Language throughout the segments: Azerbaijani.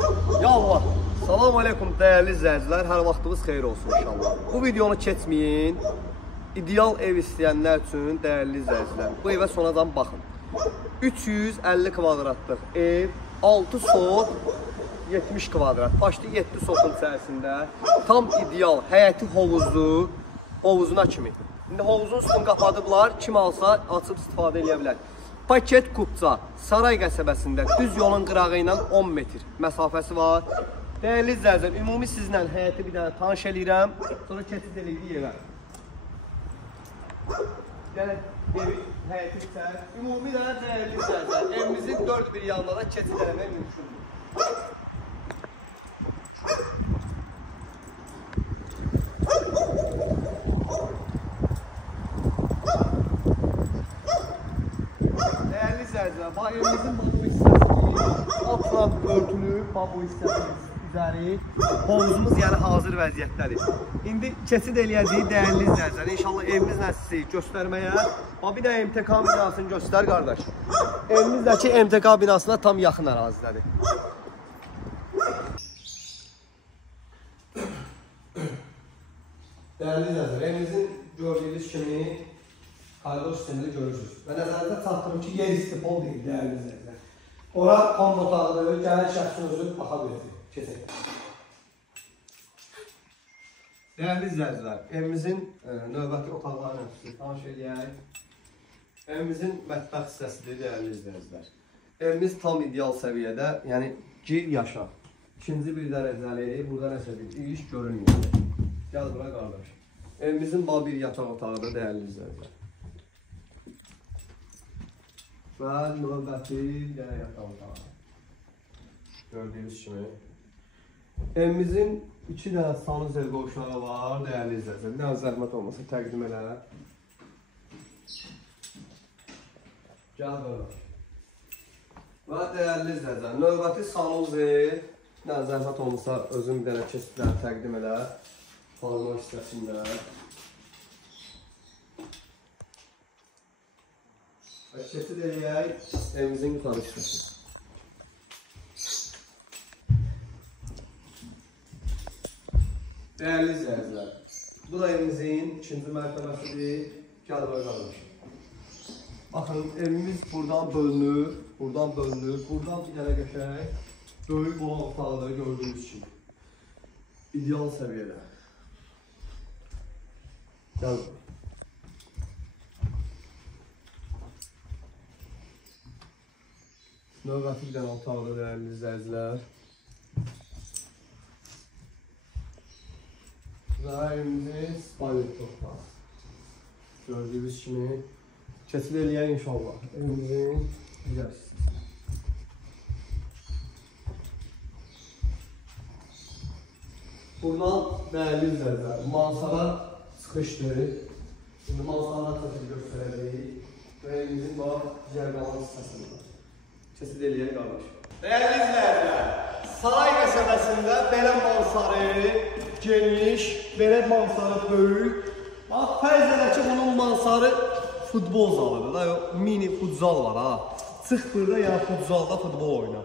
Ya Allah, salam aleykum dəyərli izləyicilər, hər vaxtınız xeyir olsun inşallah. Bu videonu keçməyin, ideal ev istəyənlər üçün dəyərli izləyicilər, bu evə sonadan baxın. 350 kvadratlıq ev, 6 sot, 70 kvadrat, başlı 7 sotun içərisində, tam ideal, həyəti hovuzu, hovuzuna kimi. İndi hovuzun üstünü qapadıblar, kim alsa açıb istifadə edə bilər. Paket Kupça, Saray qəsəbəsində düz yolun qırağı ilə 10 metr məsafəsi var. Dəyərli izləyicilər, ümumi sizlə həyəti bir dənə tanış eləyirəm, sonra keçid eləyik evə. Yəni, evi, həyəti bitər. Ümumi də dəyərli izləyicilər, evimizin 4 bir yanında da keçid eləmək mümkündür. Evimizin babu hissəsi, altran örtülü babu hissəsi üzəri, hovuzumuz yəni hazır vəziyyətdədir. İndi keçid eləyəcəyik dəyərli izləyicilər. İnşallah evimizlə sizi göstərməyə. Bir də MTK binasını göstər qardaş. Evimizdəki MTK binasına tam yaxın ərazidədir. Dəyərli izləyicilər, evimizin gördüyünüz kimi koridor sistemini görürsünüz. Və nəzərdə çatdırım ki, yer istipol deyil, dəyərli izləyicilər. Ora kombo otağıdır, gələn şəxsin özü baxa biləcək. Keçək. Dəyərli izləyicilər, evimizin növbəti otaqlarını sizi tanış eləyək. Evimizin mətbəx hissəsidir, dəyərli izləyicilər. Evimiz tam ideal səviyyədə, yəni gir yaşa. İkinci bir dərəcəli, burada nəsə bir iş görünməyəcək. Gəl bura qardaş. Evimizin bir yataq otağıdır, dəyərli izləyicilər. Və növbəti yenə yataq otağı. Gördüyünüz kimi. Evimizin 2 dənə sanuzel qovşağı var, dəyərli izləyicilər. Bir dənə zəhmət olmasa təqdim elə. Gəl bura. Və dəyərli izləyicilər, növbəti sanuzel, bir dənə zəhmət olmasa özüm bir dənə keçidləri təqdim elə. Forma hissəsində. Keçid eləyək evimizin yuxarı hissəsi. Dəyərli izləyicilər, bu da evimizin 2-ci mərtəbəsidir. Gəl bura qardaş. Baxın, evimiz buradan bölünür, buradan bir dənə qəşəng, böyük qonaq otağıdır gördüyünüz kimi. İdeal səviyyədə. Gəl bura. Növbəti bir dənə otaqda dəyərli izləyicilər. Və evimizin spalet otağı. Gördüyünüz kimi keçid eləyək inşallah. Evimizin digər hissəsi. Buradan dəyərli izləyicilər, mansara çıxışdır. Şimdi mansaranı təşkil göstərəcəyik. Və evimizin digər qalan hissəsidir. Keçid eləyək qardaş. Dəyərli izləyicilər, Saray qəsəbəsində belə mansarı geniş, belə mansarı böyük. Bax, fərz edək ki, bunun mansarı futbol zalıdır da, mini futsal var ha. Çıx burada ya futsalda futbol oyna.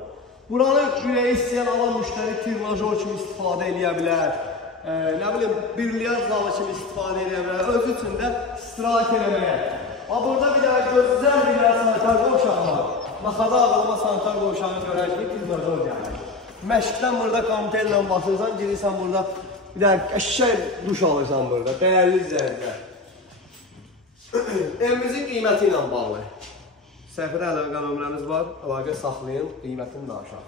Buranı ürəyi istəyən alan müştəri tirlajor kimi istifadə edə bilər. Nə bilim, birliğaz zalı kimi istifadə edə bilər. Öz üçün də istirahət eləməyə. Burada bir dənə gözəl bir dənə sanitar qovşağı var. Maxada ağlıma sanitar qovşağını görək ki, tirlajor gəlir. Məşqdən burada komiteylə basırsan, girirsən burada bir dənə qəşəng duş alırsan burada. Dəyərli izləyicilər. Evimizin qiyməti ilə bağlı. Səhifədə əlaqə nömrəmiz var, əlaqə saxlayın, qiymətini də aşağı.